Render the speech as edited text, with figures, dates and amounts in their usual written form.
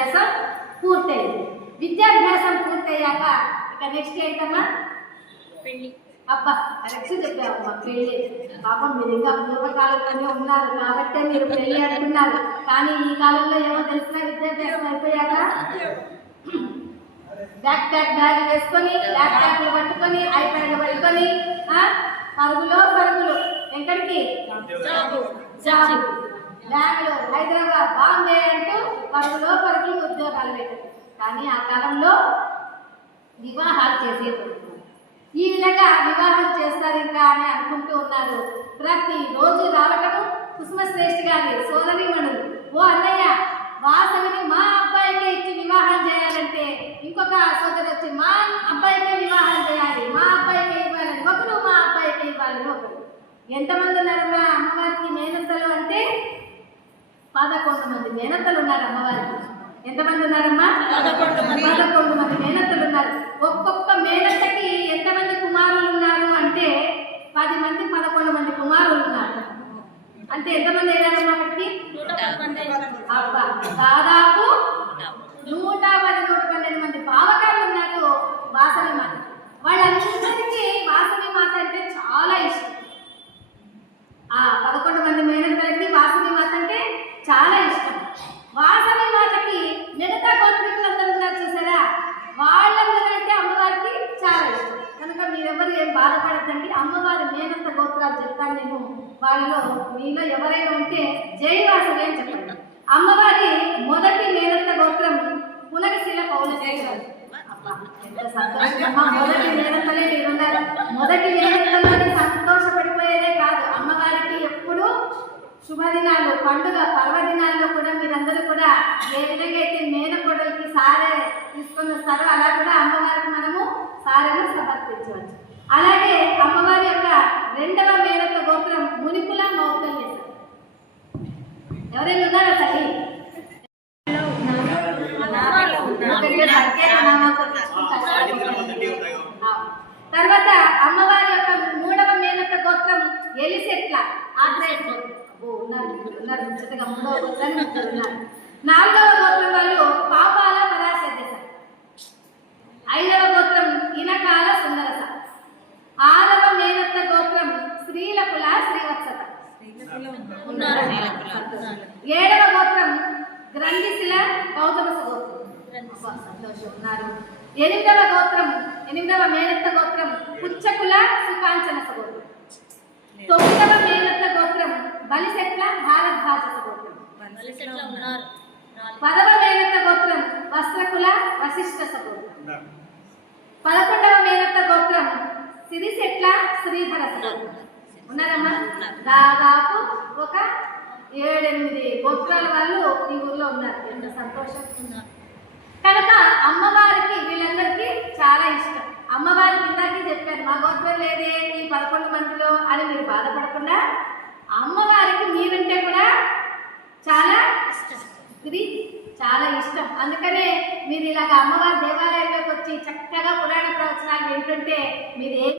విద్యాభ్యాసం పూర్తయింది. విద్యాభ్యాసం పూర్తయ్యాక ఇక నెక్స్ట్ ఏంటమ్మా? పెళ్లి. అబ్బా కరెక్ట్ చెప్పావమ్మా, పెళ్ళి. పాపం మీరు ఇంకా పూర్వకాలంలోనే ఉన్నారు కాబట్టి మీరు పెళ్ళి అంటున్నారు. కానీ ఈ కాలంలో ఏమో తెలిసిన విద్యాభ్యాసం అయిపోయాక బ్యాగ్ వేసుకొని ల్యాప్టాప్లు పట్టుకొని ఐప్యాడ్లు పట్టుకొని పరుగులు ఎక్కడికి? జాబ్. బ్యాంగ్లూరు, హైదరాబాద్, బాంబే అంటూ పరుగులు ఉద్యోగాలు పెట్టారు. కానీ ఆ కాలంలో వివాహాలు చేసేది. ఈ విధంగా వివాహం చేస్తారు ఇంకా అని అనుకుంటూ ఉన్నారు. ప్రతి రోజు రావటము కుసుమశ్రేష్ఠి గారి సోదరీమణులు, ఓ అన్నయ్య వాసవిని మా అబ్బాయికి ఇచ్చి వివాహం చేయాలంటే ఇంకొక సోదరి వచ్చి మా అబ్బాయికి వివాహం చేయాలి, మా అబ్బాయికి ఇవ్వాలని ఒకరు, మా అబ్బాయికి ఇవ్వాలని ఒకరు. ఎంతమంది ఉన్నారమ్మా అమ్మవారికి మేనత్తలు అంటే? 11 మంది మేనత్తలు ఉన్నారు అమ్మవారికి. ఎంతమంది ఉన్నారమ్మా? 11 మంది మేనత్తలు ఉన్నారు. ఒక్కొక్క మేనత్తకి ఎంతమంది కుమారులు ఉన్నారు అంటే 10 మంది 11 మంది కుమారులు ఉన్నారు. అంటే ఎంతమంది అయ్యారమ్మా అక్కడికి? అబ్బా దాదాపు 110-112 మంది బావకాలు ఉన్నారు వాసవి మాత. వాళ్ళందరికీ వాసవి మాత అంటే చాలా ఇష్టం. ఆ 11 మంది మేనత్తలకి వాసవి మాత అంటే చాలా ఇష్టం. వాసవి మాతకి మిగతా గోత్రికులందరూ ఉన్నారు చూసారా, వాళ్ళందరంటే అమ్మవారికి చాలా ఇష్టం. కనుక మీరెవరు ఏం బాధపడద్దండి. అమ్మవారి మేనత్త గోత్రాలు చెప్తాను నేను. వాళ్ళలో మీలో ఎవరైనా ఉంటే జై వాసవి అని చెప్పండి. అమ్మవారి మొదటి మేనత్త గోత్రం పులగశీల పౌలశేఖర. ఎంత సంతోషమమ్మా, మొదటి మేనత్తలే మీరున్నారు. మొదటి మేనత్తలోని సంతోషపడిపోయేదే కాదు, అమ్మవారికి ఎప్పుడు శుభదినాలు, పండుగ పర్వదినాల్లో కూడా మీరందరూ కూడా ఏ విధంగా అయితే మేనకోడలికి సారే తీసుకొని వస్తారో అలా కూడా అమ్మవారికి మనము సారెను సమర్పించవచ్చు. అలాగే అమ్మవారి యొక్క రెండవ మేనత్త గోత్రం మునిపుల మౌద్గల్య. ఎవరైనా ఉన్నారా తల్లి? తర్వాత అమ్మవారి యొక్క మూడవ మేనత్త గోత్రం ఎలిసెట్ల ఆత్రేయ గోత్రం. ఉన్నారు ముచ్చటగా మూడవ గోత్రాన్ని ఉన్నారు. 4వ గోత్రం వాళ్ళు పాపాల పరాశదేశ. 5వ గోత్రం ఇనకాల సుందరస. 6వ మేనత్త గోత్రం శ్రీలకుల శ్రీవత్సత. 7వ గోత్రం గ్రంథిశిల గౌతమస గోత్రం. సంతోషం ఉన్నారు. 8వ గోత్రం 8వ మేనత్త గోత్రం పుచ్చకుల సుకాంచనస గోత్రం. 9వ మేనత్త గోత్రం బలిశెట్ల భారద్వాజస గోత్రం. 10వ మేనత్త గోత్రం వస్త్రకుల వశిష్ఠస గోత్రం. 11వ మేనత్త గోత్రం సిరిశెట్ల శ్రీధరస గోత్రం. ఉన్నారమ్మా? దాదాపు ఒక 7-8 గోత్రాల వాళ్ళు ఈ ఊర్లో ఉన్నారు. ఎంత సంతోషం. కనుక అమ్మవారికి వీళ్ళందరికీ చాలా ఇష్టం. అమ్మవారికి ఇందాకే చెప్పారు మా గోత్రం లేదే ఈ 11 మందిలో అని మీరు బాధపడకుండా అమ్మవారికి మీరంటే కూడా చాలా చాలా ఇష్టం. అందుకనే మీరు ఇలాగ అమ్మవారి దేవాలయంలోకి వచ్చి చక్కగా పురాణ ప్రవచనాలు వింటుంటే మీరు